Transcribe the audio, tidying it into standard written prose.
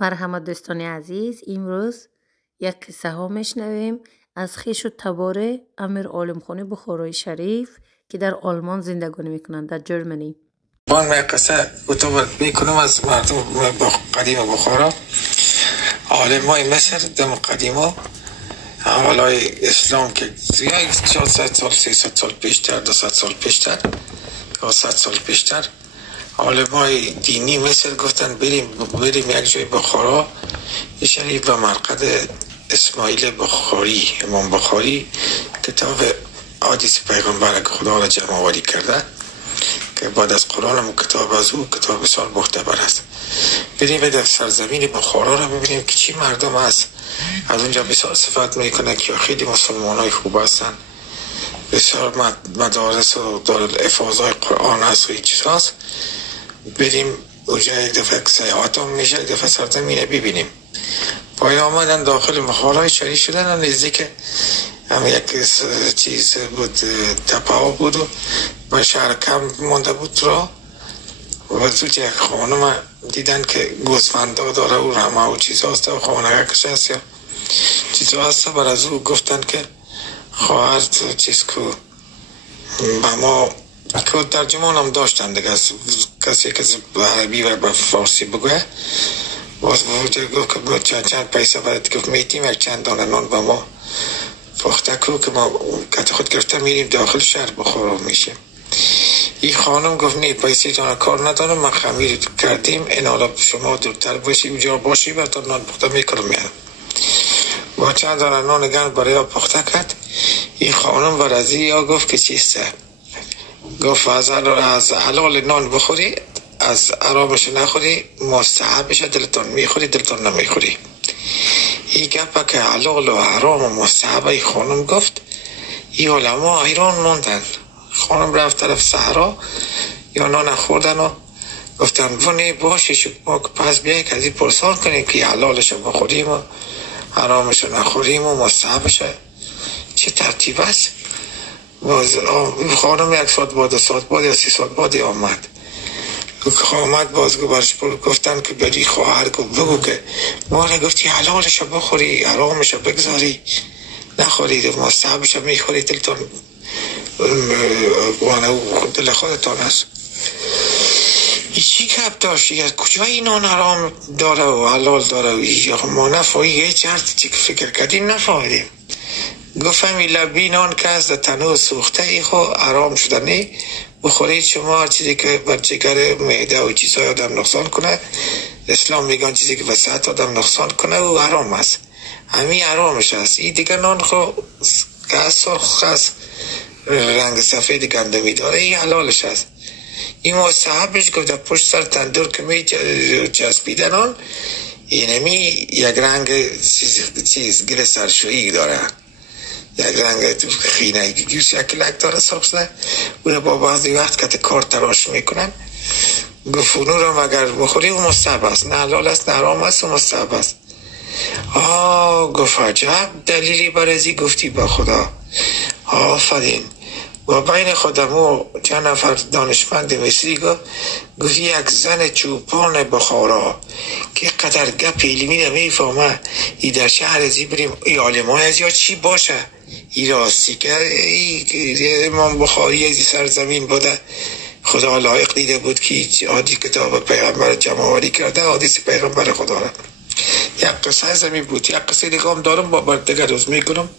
مرحمت دوستان عزیز، امروز یک قصه ها میشنویم از خویش و تبار امیر عالمخانی بخارای شریف که در آلمان زندگانی میکنند، در جرمنی. من قصه اتوبر میکنم از مردم قدیم بخارا. عالمای مصر دم قدیما اولای اسلام که 400 سال 300 سال پیشتر 200 سال پیشتر یا 100 سال پیشتر عالمای دینی مصر گفتن بریم یک جای بخارا شریف و مرقد اسماعیل بخاری، امام بخاری کتاب حدیث پیغمبر خدا را جمع آوری کرده که بعد از قرآن هم کتاب از او کتاب بسیار معتبر است. بریم در سرزمین بخارا را ببینیم که چی مردم هست. از اونجا بسیار صفت میکنه که خیلی مسلمان های خوب هستن، بسیار مدارس و دارالحفاظهای قرآن هست و این چیز هست. بریم اونجا یک دفعه سیاحت هم میشه، یک دفعه سرزمین ببینیم. پای آمدن داخل بخارای شریف شدن نزدیک هم یک چیز بود، تپا بود و من شهر کم مانده بود را و زود یک خانم دیدن که گوسفندا داره و رمه و چیز هست و خانه کش هست یا چیز هست. بر از او گفتن که خواهر چیز که با ما که ترجمان هم داشتن دیگه، کسی که به عربی و به فارسی بگوه باز گفت که چند پیسه باید گفت میتیم یک چند دانه نان با ما فاخته که ما کت خود گرفته میریم داخل شهر بخارا میشه. این خانم گفت نه پیسه تانه کار ندارم، من خمیر کردیم این حالا شما دورتر باشی اونجا باشی و تا نان پخته میکنم میرم. با چند دانه نان گند برای پخته کرد. این خانم برازی یا گفت که چیسته، گفت از حلال نان بخوری از حرامش نخوری مستحبش، دلتان میخوری دلتان نمیخوری. این گفت که حلال و حرام و مستحبه خانم گفت. این علما ایران موندن. خانم رفت طرف صحرا یا نان خوردن و گفتن ونه باشی شد ما که پس بیایی که از این پرسان کنیم که حلالش بخوریم و حرامش نخوریم و مستحبش چه ترتیب است. خانم یک ساعت بعد 2 ساعت بعد یا 3 ساعت بعد آمد. آمد باز برش گفتن که بری خواهر بگو که ما گفتی حلالش بخوری حرامش بگذاری نخوری مستحبش میخوری دلتان دل خودتان است. این چی کب داشتی؟ از کجا این نان حرام داره و حلال داره؟ ما نفایی یه چرت چی فکر کردیم نفایدیم. گفتم این لبی نان که از تنور سوخته ای خو حرام شدنی بخورید شما هر چیزی که بر جگر معده و چیزهای آدم نقصان کنه اسلام میگن چیزی که وسط آدم نقصان کنه و حرام است، همین حرامش است. این دیگه نان خو که از سرخ است رنگ سفید گندمی داره این حلالش است. این مستحبش گفت در پشت سر تندور که می چسبیدن آن اینمی یک رنگ چیز گل سرشویی داره، یک رنگ خینه شکلک داره سرخ اونه با بعضی وقت که کار تراش میکنن. گفت اونو رو مگر بخوری و مستحب است، نه حلال است نه حرام است و مستحب است. گفت عجب دلیلی برازی گفتی با خدا. آفرین. و بین خودم و چند نفر دانشمند مصری گفت یک زن چوپان بخارا که قدر گپ علمی نمیفهمه ای در شهر ازی بریم ای عالمای از یا چی باشه ای راستی که ای امام بخاری ازی سرزمین بوده خدا لایق دیده بود که عادی کتاب پیغمبر جمع آوری کرده حدیث پیغمبر خدا را. یک قصه زمین بود. یک قصه دیگه هم دارم با دیگر روز میکنم.